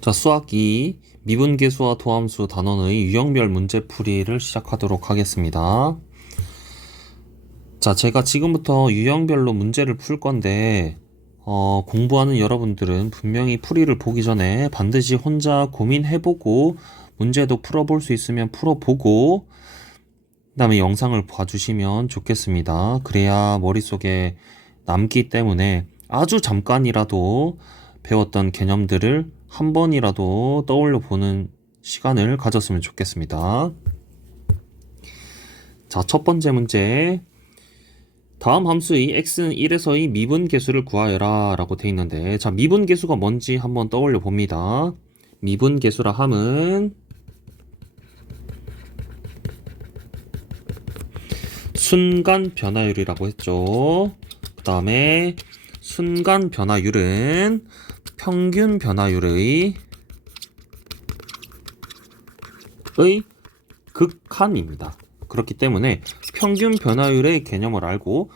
자, 수학 2 미분계수와 도함수 단원의 유형별 문제풀이를 시작하도록 하겠습니다. 자, 제가 지금부터 유형별로 문제를 풀 건데 공부하는 여러분들은 분명히 풀이를 보기 전에 반드시 혼자 고민해보고 문제도 풀어볼 수 있으면 풀어보고 그 다음에 영상을 봐주시면 좋겠습니다. 그래야 머릿속에 남기 때문에 아주 잠깐이라도 배웠던 개념들을 한 번이라도 떠올려 보는 시간을 가졌으면 좋겠습니다. 자, 첫 번째 문제. 다음 함수의 x는 1에서의 미분계수를 구하여라 라고 돼 있는데, 자, 미분계수가 뭔지 한번 떠올려 봅니다. 미분계수라 함은 순간 변화율이라고 했죠. 그 다음에 순간 변화율은 평균 변화율의 극한입니다. 그렇기 때문에 평균 변화율의 개념을 알고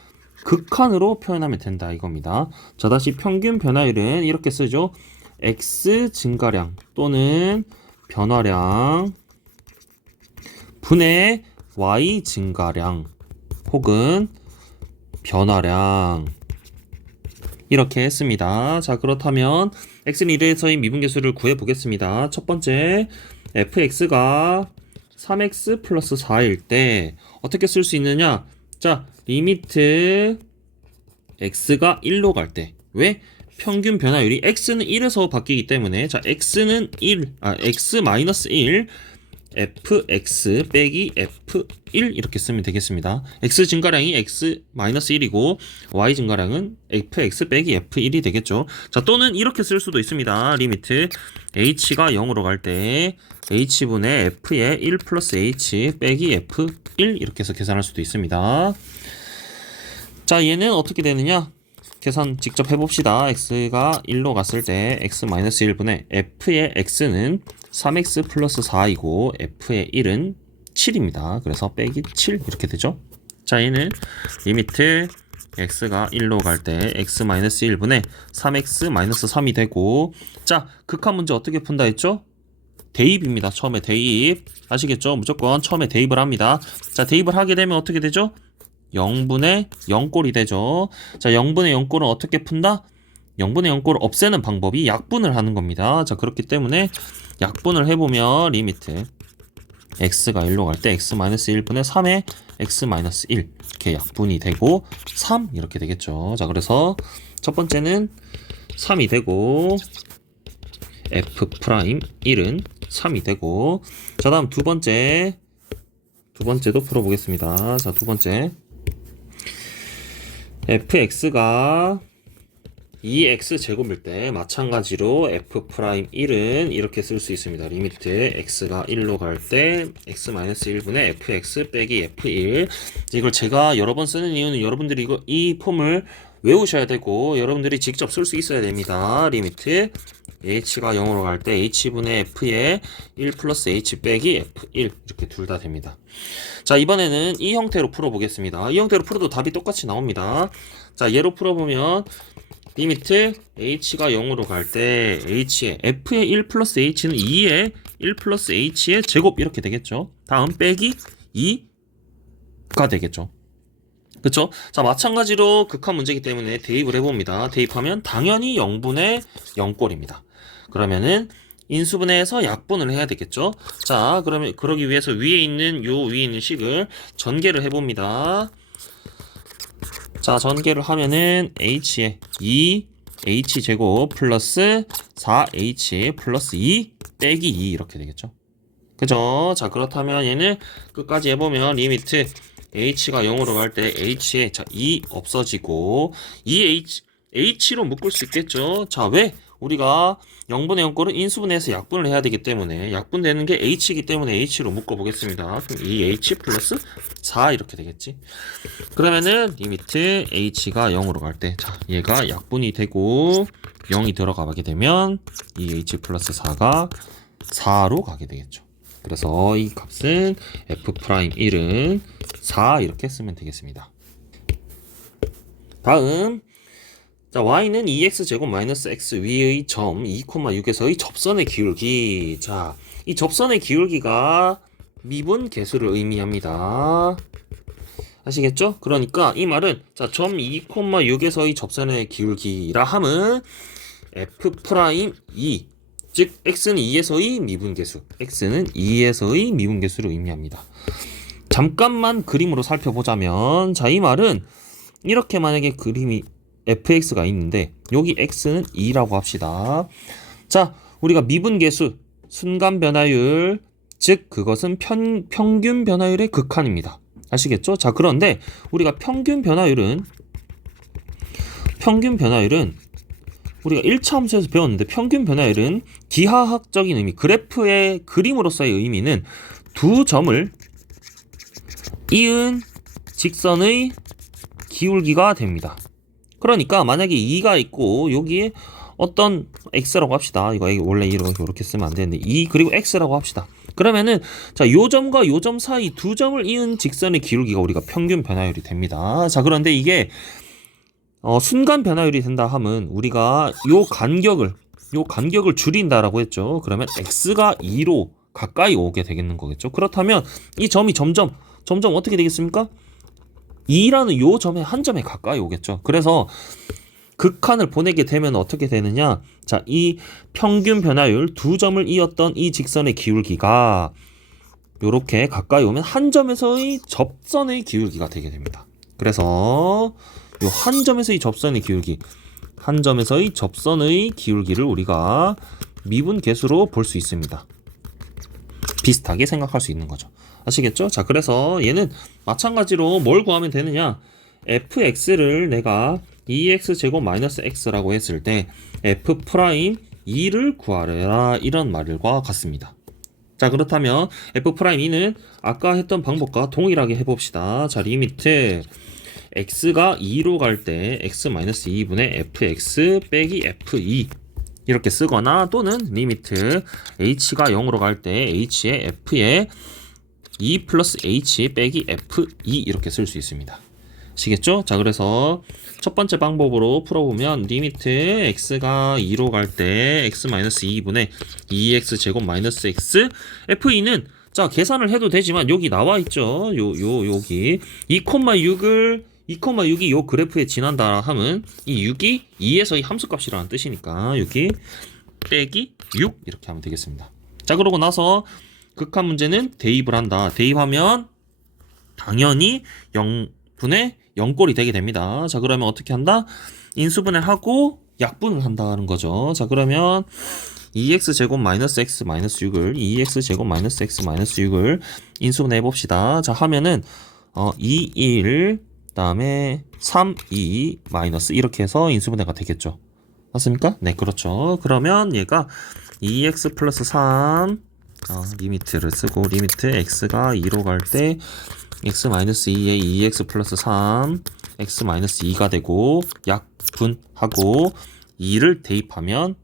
극한으로 표현하면 된다 이겁니다. 자, 다시 평균 변화율은 이렇게 쓰죠. x 증가량 또는 변화량 분의 y 증가량 혹은 변화량 이렇게 했습니다. 자, 그렇다면 x는 1에서의 미분계수를 구해보겠습니다. 첫 번째, fx가 3x 플러스 4일 때 어떻게 쓸 수 있느냐? 자, 리미트 x가 1로 갈 때. 왜? 평균 변화율이 x는 1에서 바뀌기 때문에, 자, x는 1, x 마이너스 1, fx 빼기 f1 이렇게 쓰면 되겠습니다. x 증가량이 x 마이너스 1이고 y 증가량은 fx 빼기 f1이 되겠죠. 자, 또는 이렇게 쓸 수도 있습니다. 리미트 h가 0으로 갈 때 h분의 f의 1 플러스 h 빼기 f1 이렇게 해서 계산할 수도 있습니다. 자, 얘는 어떻게 되느냐? 계산 직접 해봅시다. x가 1로 갔을 때 x-1분의 f의 x는 3x 플러스 4이고 f의 1은 7입니다. 그래서 빼기 7 이렇게 되죠. 자, 얘는 리미트 x가 1로 갈 때 x-1분의 3x-3이 되고, 자, 극한 문제 어떻게 푼다 했죠? 대입입니다. 처음에 대입. 아시겠죠? 무조건 처음에 대입을 합니다. 자, 대입을 하게 되면 어떻게 되죠? 0분의 0꼴이 되죠. 자, 0분의 0꼴은 어떻게 푼다? 0분의 0꼴을 없애는 방법이 약분을 하는 겁니다. 자, 그렇기 때문에 약분을 해보면 리미트 x가 1로 갈 때 x-1분의 3의 x-1 이렇게 약분이 되고 3 이렇게 되겠죠. 자, 그래서 첫 번째는 3이 되고 f'1은 3이 되고, 자, 다음 두 번째도 풀어보겠습니다. 자, 두 번째 fx가 2x제곱일 때 마찬가지로 f'1은 이렇게 쓸 수 있습니다. 리미트 x가 1로 갈 때 x-1분의 fx 빼기 f1. 이걸 제가 여러 번 쓰는 이유는 여러분들이 이 폼을 외우셔야 되고 여러분들이 직접 쓸 수 있어야 됩니다. 리미트 h가 0으로 갈 때 h분의 f의 1 플러스 h 빼기 f1 이렇게 둘 다 됩니다. 자, 이번에는 이 형태로 풀어보겠습니다. 이 형태로 풀어도 답이 똑같이 나옵니다. 자, 얘로 풀어보면 리미트 h가 0으로 갈 때 h의 f의 1 플러스 h는 2의 1 플러스 h의 제곱 이렇게 되겠죠. 다음 빼기 2가 되겠죠. 그쵸? 자, 마찬가지로 극한 문제이기 때문에 대입을 해봅니다. 대입하면 당연히 0분의 0꼴입니다. 그러면은 인수분해해서 약분을 해야 되겠죠? 자, 그러면 그러기 위해서 위에 있는 식을 전개를 해봅니다. 자, 전개를 하면은 h에 2h제곱 플러스 4h 플러스 2 빼기 2 이렇게 되겠죠? 그죠? 자, 그렇다면 얘는 끝까지 해보면 리미트 h가 0으로 갈 때 h에, 자, 2 없어지고 2h로 묶을 수 있겠죠? 자, 왜? 우리가 0분의 0꼴은 인수분해해서 약분을 해야 되기 때문에 약분되는 게 h이기 때문에 h로 묶어보겠습니다. 그럼 2h 플러스 4 이렇게 되겠지. 그러면은 리미트 h가 0으로 갈 때, 자, 얘가 약분이 되고 0이 들어가게 되면 2h 플러스 4가 4로 가게 되겠죠. 그래서 이 값은 f'1은 4 이렇게 쓰면 되겠습니다. 다음, 자, y는 2x제곱 마이너스 x 위의 점 2,6에서의 접선의 기울기. 자, 이 접선의 기울기가 미분 계수를 의미합니다. 아시겠죠? 그러니까 이 말은 자, 점 2,6에서의 접선의 기울기라 함은 f'2, 즉 x는 2에서의 미분계수, x는 2에서의 미분계수를 의미합니다. 잠깐만 그림으로 살펴보자면, 자, 이 말은 이렇게 만약에 그림이 fx가 있는데 여기 x는 2라고 합시다. 자, 우리가 미분계수, 순간 변화율, 즉 그것은 평균 변화율의 극한입니다. 아시겠죠? 자, 그런데 우리가 평균 변화율은 우리가 1차 함수에서 배웠는데, 평균 변화율은 기하학적인 의미, 그래프의 그림으로서의 의미는 두 점을 이은 직선의 기울기가 됩니다. 그러니까 만약에 2가 있고 여기에 어떤 x라고 합시다. 이거 원래 이렇게 쓰면 안 되는데 2 그리고 x라고 합시다. 그러면은 자, 요 점과 요 점 사이 두 점을 이은 직선의 기울기가 우리가 평균 변화율이 됩니다. 자, 그런데 이게 순간 변화율이 된다 하면 우리가 요 간격을 줄인다라고 했죠. 그러면 x가 2로 가까이 오게 되겠는 거겠죠. 그렇다면 이 점이 점점 어떻게 되겠습니까? 2라는 요 점에 한 점에 가까이 오겠죠. 그래서 극한을 보내게 되면 어떻게 되느냐? 자, 이 평균 변화율 두 점을 이었던 이 직선의 기울기가 요렇게 가까이 오면 한 점에서의 접선의 기울기가 되게 됩니다. 그래서 요 한 점에서의 접선의 기울기를 우리가 미분 계수로 볼 수 있습니다. 비슷하게 생각할 수 있는 거죠. 아시겠죠? 자, 그래서 얘는 마찬가지로 뭘 구하면 되느냐? fx를 내가 2x제곱 마이너스 x라고 했을 때 f'2를 구하라, 이런 말과 같습니다. 자, 그렇다면 f'2는 아까 했던 방법과 동일하게 해봅시다. 자, 리미트 x가 2로 갈 때 x-2분의 fx 빼기 f2 이렇게 쓰거나, 또는 리미트 h가 0으로 갈 때 h의 f에 2 플러스 h 빼기 f2 이렇게 쓸 수 있습니다. 아시겠죠? 자, 그래서 첫 번째 방법으로 풀어보면 리미트 x가 2로 갈 때 x-2분의 2x 제곱 마이너스 x f2는 자, 계산을 해도 되지만 여기 나와 있죠. 여기 2,6이 요 그래프에 지난다 하면 이 6이 2에서의 함수값이라는 뜻이니까 6이 빼기 6 이렇게 하면 되겠습니다. 자, 그러고 나서 극한 문제는 대입을 한다. 대입하면 당연히 0분의 0꼴이 되게 됩니다. 자, 그러면 어떻게 한다? 인수분해 하고 약분을 한다는 거죠. 자, 그러면 2x제곱 마이너스 x 마이너스 6을 2x제곱 마이너스 x 마이너스 6을 인수분해 해봅시다. 자, 하면은 2, 1 그다음에 3, 2 마이너스 이렇게 해서 인수분해가 되겠죠. 맞습니까? 네, 그렇죠. 그러면 얘가 2x 플러스 3 리미트를 쓰고, 리미트 x가 2로 갈 때 x-2에 2x 플러스 3 x-2가 되고, 약분하고 2를 대입하면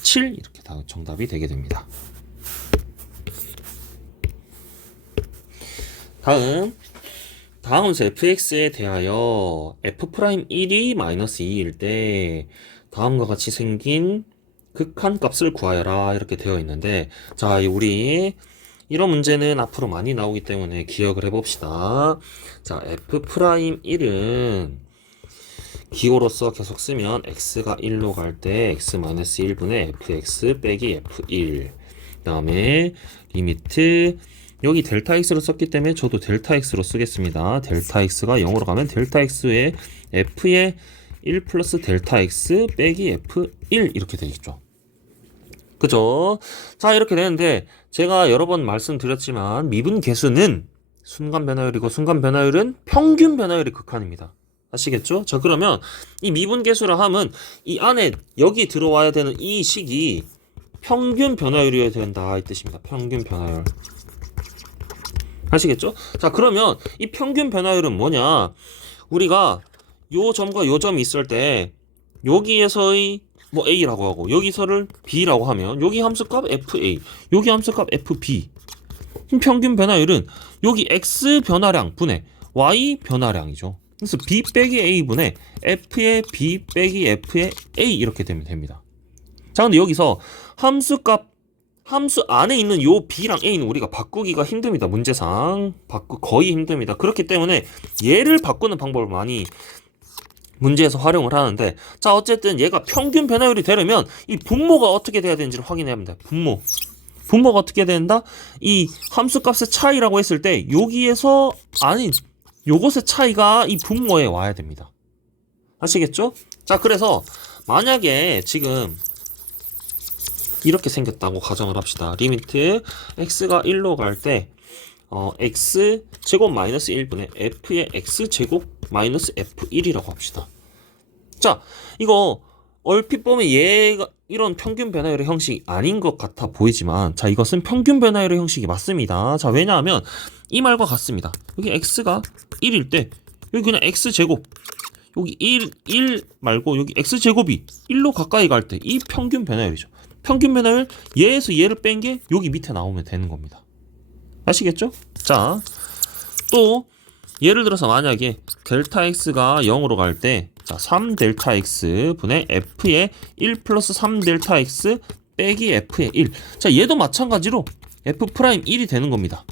7 이렇게 다 정답이 되게 됩니다. 다음은 fx에 대하여 f'1이 마이너스 2일 때 다음과 같이 생긴 극한 값을 구하여라 이렇게 되어 있는데, 자, 우리 이런 문제는 앞으로 많이 나오기 때문에 기억을 해봅시다. 자, f'1은 기호로서 계속 쓰면 x가 1로 갈 때 x-1분의 fx 빼기 f1, 그 다음에 리미트 여기 델타 x로 썼기 때문에 저도 델타 x로 쓰겠습니다. 델타 x가 0으로 가면 델타 x에 f에 1 플러스 델타 x 빼기 f1 이렇게 되겠죠. 그죠? 자, 이렇게 되는데 제가 여러 번 말씀드렸지만 미분 계수는 순간 변화율이고, 순간 변화율은 평균 변화율의 극한입니다. 아시겠죠? 자, 그러면 이 미분 계수라 함은 이 안에 여기 들어와야 되는 이 식이 평균 변화율이어야 된다 이 뜻입니다. 평균 변화율. 아시겠죠? 자, 그러면 이 평균 변화율은 뭐냐? 우리가 요 점과 요 점이 있을 때 여기에서의 뭐 a라고 하고 여기서를 b라고 하면 여기 함수값 fa, 여기 함수값 fb. 평균 변화율은 여기 x 변화량 분의 y 변화량이죠. 그래서 b 빼기 a분의 f의 b 빼기 f의 a 이렇게 되면 됩니다. 자, 근데 여기서 함수 안에 있는 요 b랑 a는 우리가 바꾸기가 힘듭니다. 문제상 거의 힘듭니다. 그렇기 때문에 얘를 바꾸는 방법을 많이 문제에서 활용을 하는데, 자, 어쨌든 얘가 평균 변화율이 되려면 이 분모가 어떻게 돼야 되는지를 확인해야 합니다. 분모가 어떻게 된다? 이 함수값의 차이라고 했을 때 여기에서 아닌 요것의 차이가 이 분모에 와야 됩니다. 아시겠죠? 자, 그래서 만약에 지금 이렇게 생겼다고 가정을 합시다. 리미트 x가 1로 갈 때 x 제곱 마이너스 1분의 f의 x 제곱 마이너스 f1이라고 합시다. 자, 이거 얼핏 보면 얘가 이런 평균 변화율의 형식이 아닌 것 같아 보이지만, 자, 이것은 평균 변화율의 형식이 맞습니다. 자, 왜냐하면 이 말과 같습니다. 여기 x가 1일 때 여기 그냥 x제곱, 여기 1 말고 여기 x제곱이 1로 가까이 갈 때 이 평균 변화율이죠. 평균 변화율 얘에서 얘를 뺀 게 여기 밑에 나오면 되는 겁니다. 아시겠죠? 자, 또 예를 들어서 만약에 델타 x가 0으로 갈 때, 자, 3 델타 x 분의 f의 1 플러스 3 델타 x 빼기 f의 1. 자, 얘도 마찬가지로 f 프라임 1이 되는 겁니다.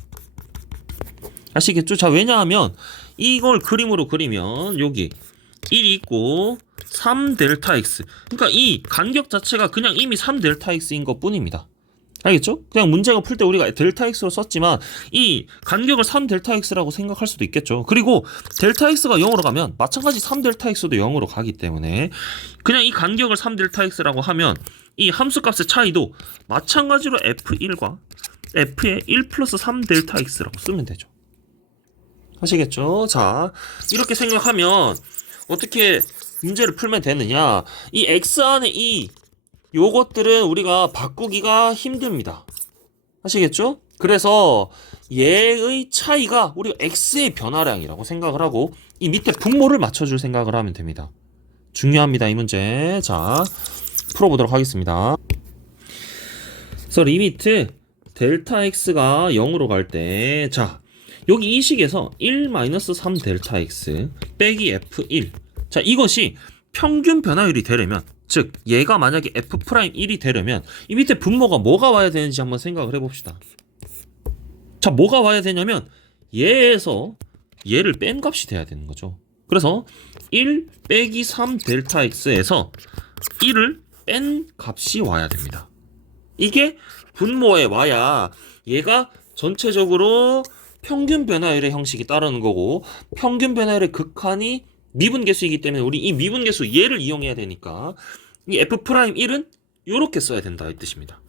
아시겠죠? 자, 왜냐하면 이걸 그림으로 그리면 여기 1이 있고 3 델타 x. 그러니까 이 간격 자체가 그냥 이미 3 델타 x인 것 뿐입니다. 알겠죠? 그냥 문제가 풀 때 우리가 델타 x로 썼지만 이 간격을 3 델타 x라고 생각할 수도 있겠죠. 그리고 델타 x가 0으로 가면 마찬가지 3 델타 x도 0으로 가기 때문에 그냥 이 간격을 3 델타 x라고 하면 이 함수값의 차이도 마찬가지로 f1과 f의 1 플러스 3 델타 x라고 쓰면 되죠. 아시겠죠? 자, 이렇게 생각하면 어떻게 문제를 풀면 되느냐? 이 x 안에 이 요것들은 우리가 바꾸기가 힘듭니다. 아시겠죠? 그래서 얘의 차이가 우리가 x의 변화량이라고 생각을 하고 이 밑에 분모를 맞춰줄 생각을 하면 됩니다. 중요합니다, 이 문제. 자, 풀어보도록 하겠습니다. 그래서 리미트 델타 x가 0으로 갈 때, 자, 여기 이 식에서 1-3 델타 x 빼기 f1. 자, 이것이 평균 변화율이 되려면, 즉 얘가 만약에 f'1이 되려면 이 밑에 분모가 뭐가 와야 되는지 한번 생각을 해봅시다. 자, 뭐가 와야 되냐면 얘에서 얘를 뺀 값이 돼야 되는 거죠. 그래서 1 빼기 3 델타 x에서 1을 뺀 값이 와야 됩니다. 이게 분모에 와야 얘가 전체적으로 평균 변화율의 형식이 따르는 거고, 평균 변화율의 극한이 미분계수이기 때문에 우리 이 미분계수 얘를 이용해야 되니까 이 f'1은 요렇게 써야 된다 이 뜻입니다.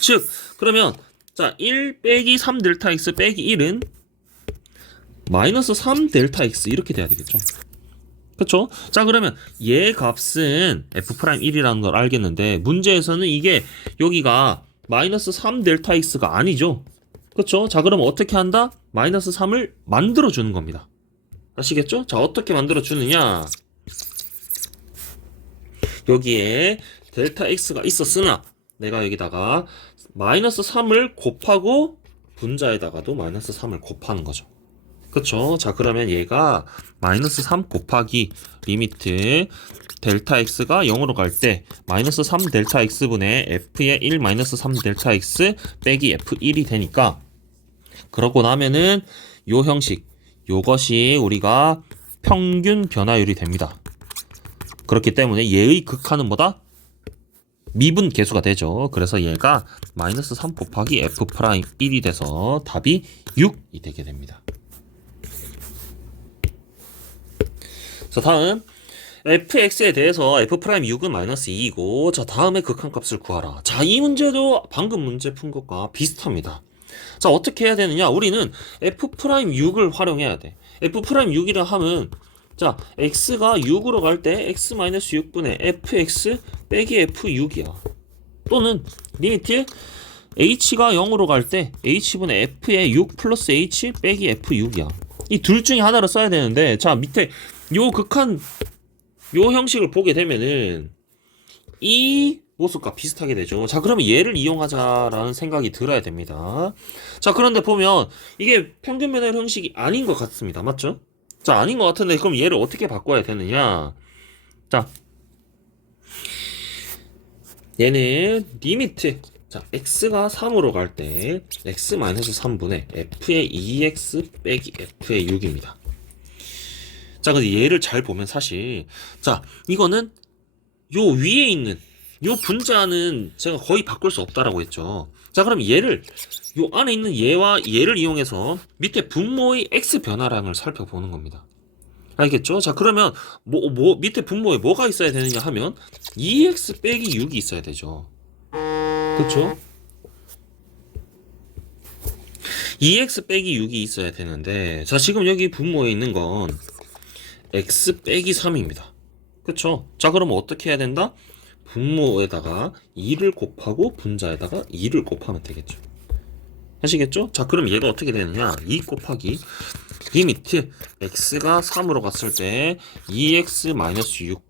즉, 그러면 자, 1 빼기 3 델타 x 빼기 1은 마이너스 3 델타 x 이렇게 돼야 되겠죠. 그쵸? 자, 그러면 얘 값은 f'1이라는 걸 알겠는데 문제에서는 이게 여기가 마이너스 3 델타 x가 아니죠. 그쵸? 자, 그럼 어떻게 한다? 마이너스 3을 만들어 주는 겁니다. 아시겠죠? 자, 어떻게 만들어 주느냐? 여기에 델타 x가 있었으나 내가 여기다가 마이너스 3을 곱하고 분자에다가도 마이너스 3을 곱하는 거죠. 그쵸? 자, 그러면 얘가 마이너스 3 곱하기 리미트 델타 x가 0으로 갈 때 마이너스 3 델타 x분의 f의 1 마이너스 3 델타 x 빼기 f1이 되니까, 그러고 나면은 요 형식, 요것이 우리가 평균 변화율이 됩니다. 그렇기 때문에 얘의 극한은 뭐다? 미분 계수가 되죠. 그래서 얘가 마이너스 3 곱하기 f'1이 돼서 답이 6이 되게 됩니다. 자, 다음 fx에 대해서 f'6은 마이너스 2이고, 자, 다음에 극한값을 구하라. 자, 이 문제도 방금 문제 푼 것과 비슷합니다. 자, 어떻게 해야 되느냐? 우리는 f'6을 활용해야 돼. f'6이라 하면, 자, x가 6으로 갈 때 x-6분의 fx 빼기 f6이야. 또는 리미트 h가 0으로 갈 때 h분의 f의 6 플러스 h 빼기 f6이야. 이 둘 중에 하나를 써야 되는데, 자, 밑에 요 극한 요 형식을 보게 되면은 이 모습과 비슷하게 되죠. 자, 그러면 얘를 이용하자라는 생각이 들어야 됩니다. 자, 그런데 보면 이게 평균 변화율 형식이 아닌 것 같습니다. 맞죠? 자, 아닌 것 같은데 그럼 얘를 어떻게 바꿔야 되느냐? 자, 얘는 리미트. 자, x가 3으로 갈 때 x-3분의 f의 2x 빼기 f의 6입니다. 자, 근데 얘를 잘 보면 사실 자, 이거는 요 위에 있는 요 분자는 제가 거의 바꿀 수 없다라고 했죠. 자, 그럼 얘를 요 안에 있는 얘와 얘를 이용해서 밑에 분모의 x 변화량을 살펴보는 겁니다. 알겠죠? 자, 그러면 밑에 분모에 뭐가 있어야 되느냐 하면 2x 빼기 6이 있어야 되죠. 그쵸? 2x 빼기 6이 있어야 되는데, 자, 지금 여기 분모에 있는 건 x 빼기 3입니다. 그쵸? 자, 그러면 어떻게 해야 된다? 분모에다가 2를 곱하고 분자에다가 2를 곱하면 되겠죠. 하시겠죠? 자, 그럼 얘가 어떻게 되느냐? 2 곱하기 리미트 x가 3으로 갔을 때 2x-6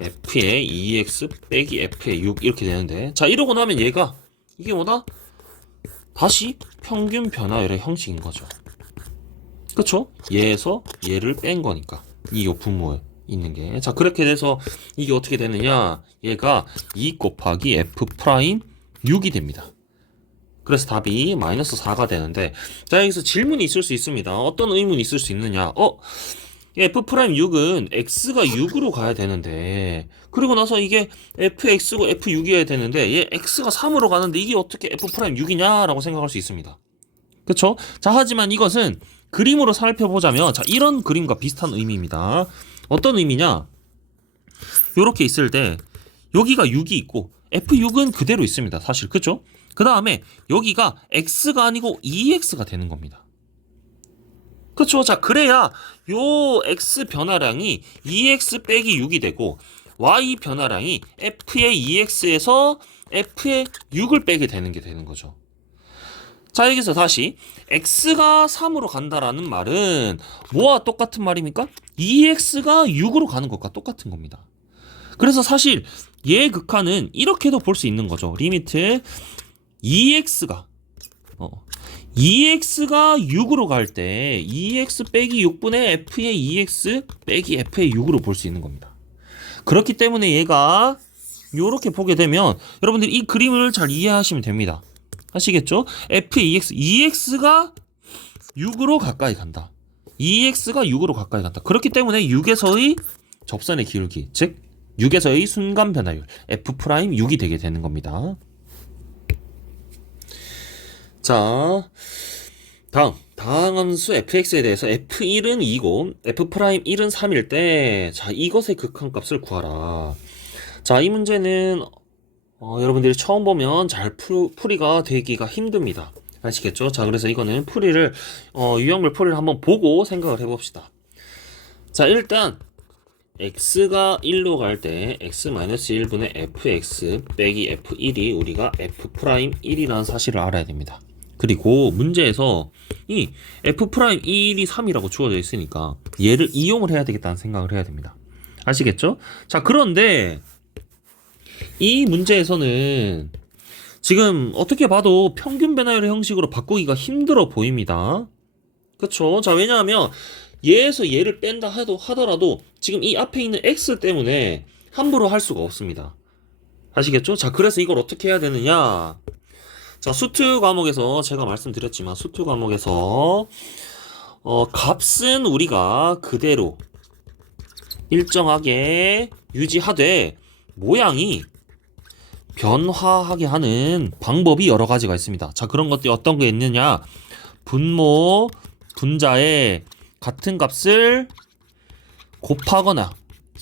f의 2x 빼기 f의 6 이렇게 되는데, 자, 이러고 나면 얘가 이게 뭐다? 다시 평균 변화율의 형식인 거죠. 그쵸? 얘에서 얘를 뺀 거니까 이 분모에 있는 게. 자, 그렇게 돼서 이게 어떻게 되느냐? 얘가 2 곱하기 f 프라임 6이 됩니다. 그래서 답이 마이너스 4가 되는데, 자, 여기서 질문이 있을 수 있습니다. 어떤 의문이 있을 수 있느냐? f'6은 x가 6으로 가야 되는데, 그리고 나서 이게 fx고 f6이어야 되는데, 얘 x가 3으로 가는데 이게 어떻게 f'6이냐? 라고 생각할 수 있습니다. 그쵸? 자, 하지만 이것은 그림으로 살펴보자면, 자, 이런 그림과 비슷한 의미입니다. 어떤 의미냐? 요렇게 있을 때, 여기가 6이 있고, f6은 그대로 있습니다. 사실, 그쵸? 그 다음에 여기가 x가 아니고 2x가 되는 겁니다. 그쵸? 자, 그래야 요 x 변화량이 2x 빼기 6이 되고 y 변화량이 f의 2x에서 f의 6을 빼게 되는 게 되는 거죠. 자, 여기서 다시 x가 3으로 간다라는 말은 뭐와 똑같은 말입니까? 2x가 6으로 가는 것과 똑같은 겁니다. 그래서 사실 얘 극한은 이렇게도 볼 수 있는 거죠. 리미트 2x가 6으로 갈 때 2x 빼기 6분의 f의 2x 빼기 f의 6으로 볼 수 있는 겁니다. 그렇기 때문에 얘가 이렇게 보게 되면 여러분들 이 그림을 잘 이해하시면 됩니다. 아시겠죠? f의 2x가 6으로 가까이 간다. 2x가 6으로 가까이 간다. 그렇기 때문에 6에서의 접선의 기울기, 즉 6에서의 순간 변화율 f'6이 되게 되는 겁니다. 자, 다음 함수 fx에 대해서 f1은 2고 f'1은 3일 때, 자, 이것의 극한값을 구하라. 자, 이 문제는 여러분들이 처음 보면 잘 풀이가 되기가 힘듭니다. 아시겠죠? 자, 그래서 이거는 유형별 풀이를 한번 보고 생각을 해봅시다. 자, 일단 x가 1로 갈 때 x-1분의 fx 빼기 f1이 우리가 f'1이라는 사실을 알아야 됩니다. 그리고 문제에서 이 f'1이 3이라고 주어져 있으니까 얘를 이용을 해야 되겠다는 생각을 해야 됩니다. 아시겠죠? 자, 그런데 이 문제에서는 지금 어떻게 봐도 평균 변화율의 형식으로 바꾸기가 힘들어 보입니다. 그쵸? 자, 왜냐하면 얘에서 얘를 뺀다 하더라도 지금 이 앞에 있는 x 때문에 함부로 할 수가 없습니다. 아시겠죠? 자, 그래서 이걸 어떻게 해야 되느냐? 자, 수트 과목에서 제가 말씀드렸지만 수트 과목에서 값은 우리가 그대로 일정하게 유지하되 모양이 변화하게 하는 방법이 여러 가지가 있습니다. 자, 그런 것들이 어떤 게 있느냐? 분모, 분자에 같은 값을 곱하거나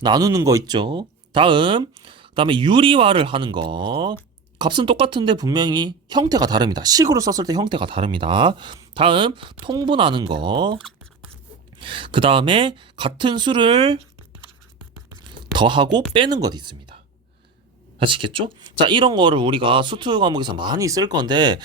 나누는 거 있죠. 그다음에 유리화를 하는 거. 값은 똑같은데 분명히 형태가 다릅니다. 식으로 썼을 때 형태가 다릅니다. 다음, 통분하는 거. 그 다음에 같은 수를 더하고 빼는 것이 있습니다. 아시겠죠? 자, 이런 거를 우리가 수트 과목에서 많이 쓸 건데,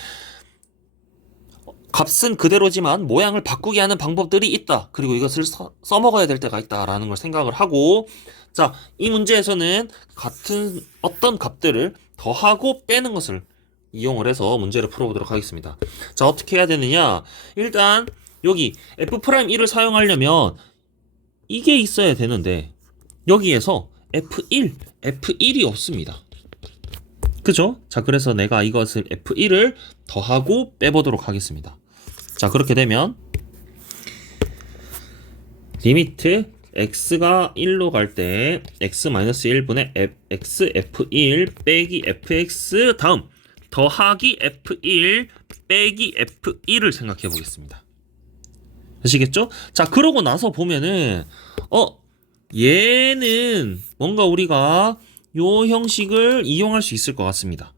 값은 그대로지만 모양을 바꾸게 하는 방법들이 있다. 그리고 이것을 써먹어야 될 때가 있다라는 걸 생각을 하고, 자, 이 문제에서는 같은 어떤 값들을 더하고 빼는 것을 이용을 해서 문제를 풀어보도록 하겠습니다. 자, 어떻게 해야 되느냐? 일단 여기 f'1을 사용하려면 이게 있어야 되는데 여기에서 F1이 없습니다. 그죠? 자, 그래서 내가 이것을 F1을 더하고 빼보도록 하겠습니다. 자, 그렇게 되면 리미트 x가 1로 갈 때 x-1분의 x f1 빼기 fx 다음 더하기 f1 빼기 f1을 생각해 보겠습니다. 아시겠죠? 자, 그러고 나서 보면은 얘는 뭔가 우리가 요 형식을 이용할 수 있을 것 같습니다.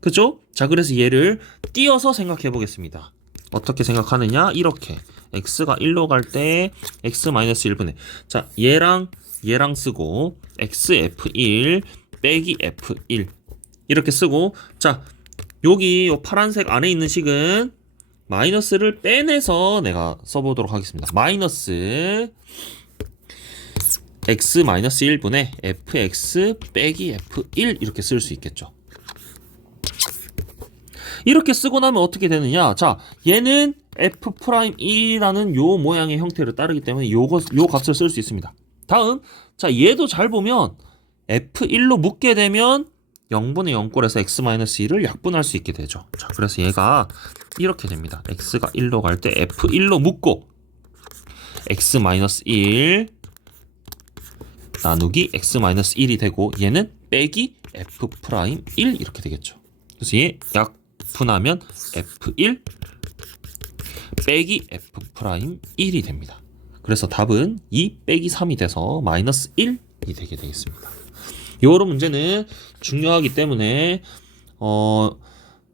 그죠? 자, 그래서 얘를 띄어서 생각해 보겠습니다. 어떻게 생각하느냐? 이렇게 x가 1로 갈 때 x-1분의 자, 얘랑 쓰고 xf1 빼기 f1 이렇게 쓰고 자, 여기 요 파란색 안에 있는 식은 마이너스를 빼내서 내가 써보도록 하겠습니다. 마이너스 x-1분의 fx 빼기 f1 이렇게 쓸 수 있겠죠. 이렇게 쓰고 나면 어떻게 되느냐? 자, 얘는 f'1라는 요 모양의 형태를 따르기 때문에 요 값을 쓸 수 있습니다. 다음, 자, 얘도 잘 보면 f1로 묶게 되면 0분의 0꼴에서 x-1을 약분할 수 있게 되죠. 자, 그래서 얘가 이렇게 됩니다. x가 1로 갈 때 f1로 묶고 x-1 나누기 x-1이 되고 얘는 빼기 f'1 이렇게 되겠죠. 그래서 얘 약분하면 f1 빼기 f'1이 됩니다. 그래서 답은 2 빼기 3이 돼서 마이너스 1이 되게 되겠습니다. 요런 문제는 중요하기 때문에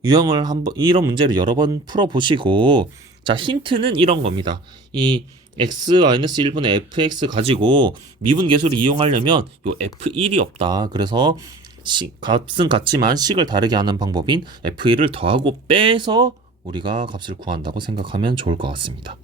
유형을 이런 문제를 여러 번 풀어보시고 자, 힌트는 이런 겁니다. 이 x-1분의 fx 가지고 미분계수를 이용하려면 요 f1이 없다. 그래서 값은 같지만 식을 다르게 하는 방법인 f1을 더하고 빼서 우리가 값을 구한다고 생각하면 좋을 것 같습니다.